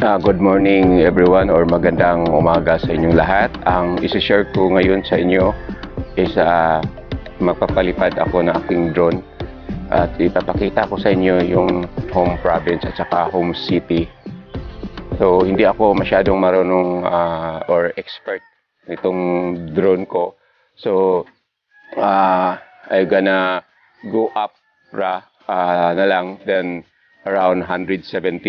Good morning everyone or magandang umaga sa inyong lahat. Ang isi-share ko ngayon sa inyo is magpapalipad ako ng aking drone at ipapakita ko sa inyo yung home province at saka home city. So hindi ako masyadong marunong or expert nitong drone ko. So I gonna go up na lang, then around 117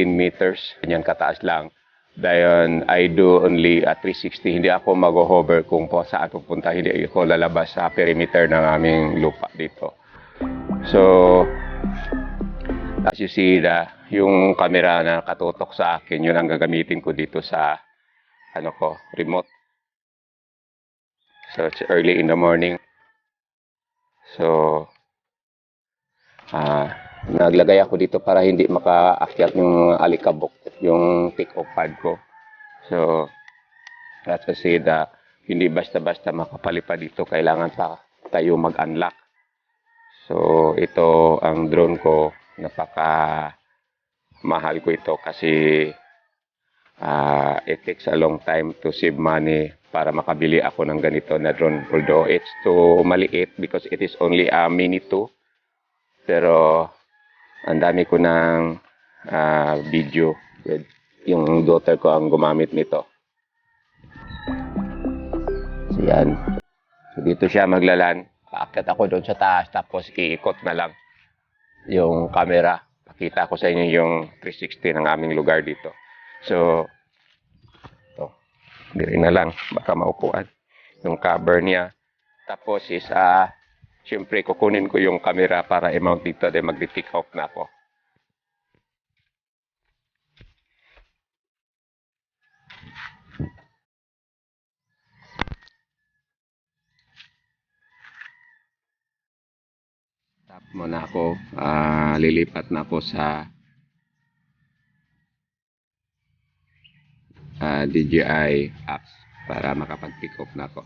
meters, ganyan kataas lang. Dahil I do only 360, hindi ako mag-hover kung po saan pupunta, hindi ako lalabas sa perimeter ng aming lupa dito. So, as you see, yung camera na katutok sa akin, yun ang gagamitin ko dito sa remote. So, it's early in the morning. So, naglagay ako dito para hindi makaakyat yung alikabok, yung take-off pad ko. So, that's to say that hindi basta-basta makapalipad dito, kailangan pa tayo mag-unlock. So, ito ang drone ko, napaka mahal ko ito kasi it takes a long time to save money para makabili ako ng ganito na drone. Although it's too maliit because it is only a Mini 2. Pero ang dami ko ng video with yung daughter ko ang gumamit nito. So yan. So dito siya maglalan. Aakyat ako doon sa taas tapos iikot na lang yung camera. Pakita ko sa inyo yung 360 ng aming lugar dito. So, ito. Diri na lang. Baka maupuan. Yung cover niya. Tapos is, syempre kukunin ko yung camera para i-mount dito. Then mag-take off na ako. Tap muna ako, lilipat na ako sa DJI apps para makapag-pick up na ako.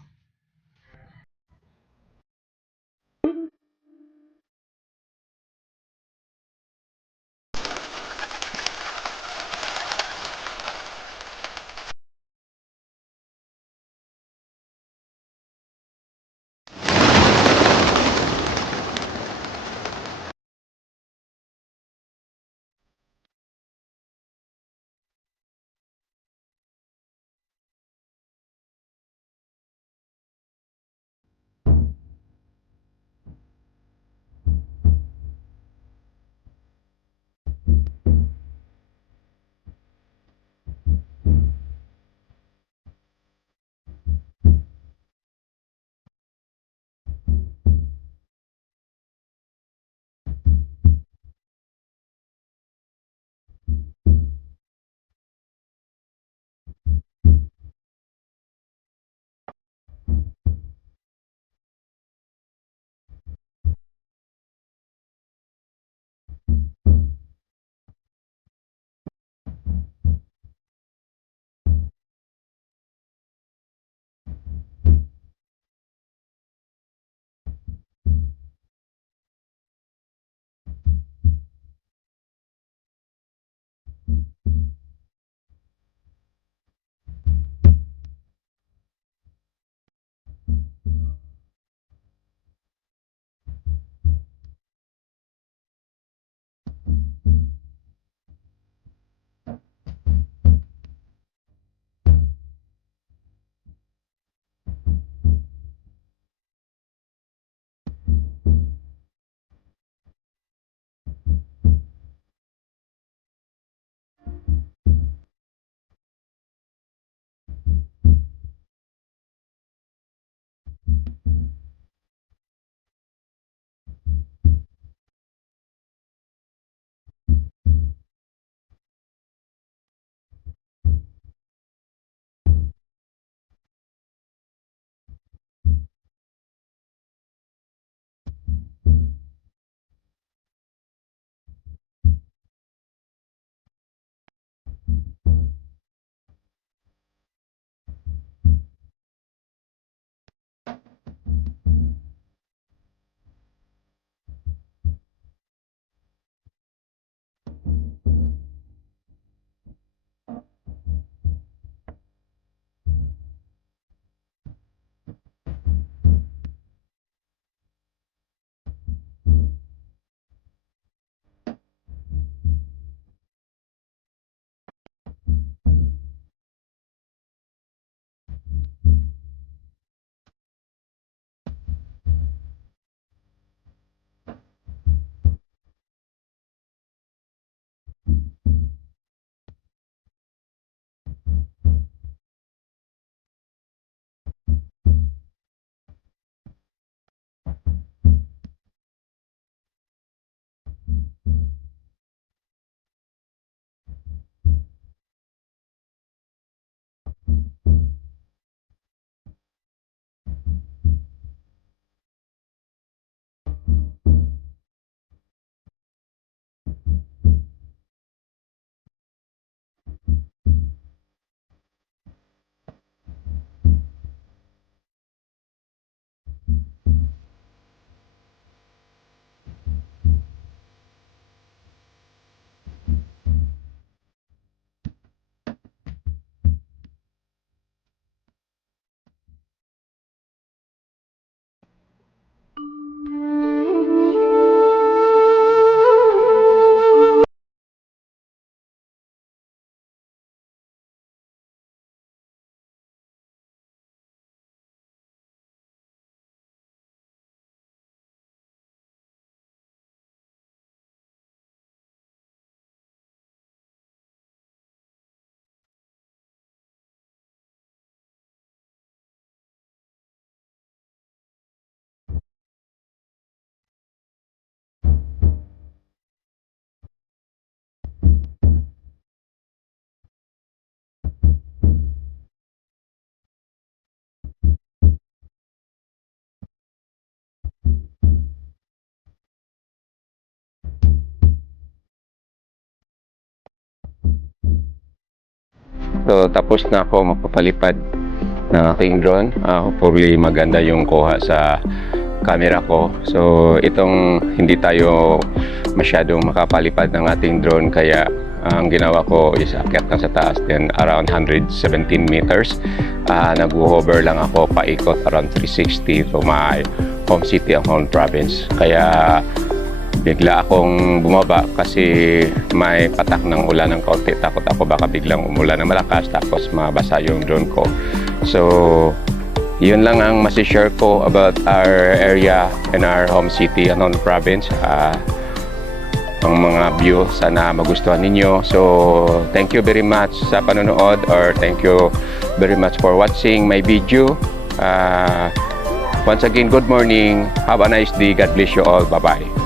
So tapos na ako magpapalipad ng aking drone. Hopefully maganda yung kuha sa camera ko. So itong hindi tayo masyadong makapalipad ng ating drone, kaya ang ginawa ko is akyat lang sa taas, then around 117 meters. Nag-hover lang ako paikot around 360 to my home city ang home province. Kaya bigla akong bumaba kasi may patak ng ulan ng kaunti. Takot ako baka biglang umulan ng malakas tapos mabasa yung drone ko. So yun lang ang masishare ko about our area and our home city and home province. Ang mga view, sana magustuhan ninyo. So thank you very much sa panonood, or thank you very much for watching my video. Once again, good morning, have a nice day, God bless you all, bye bye.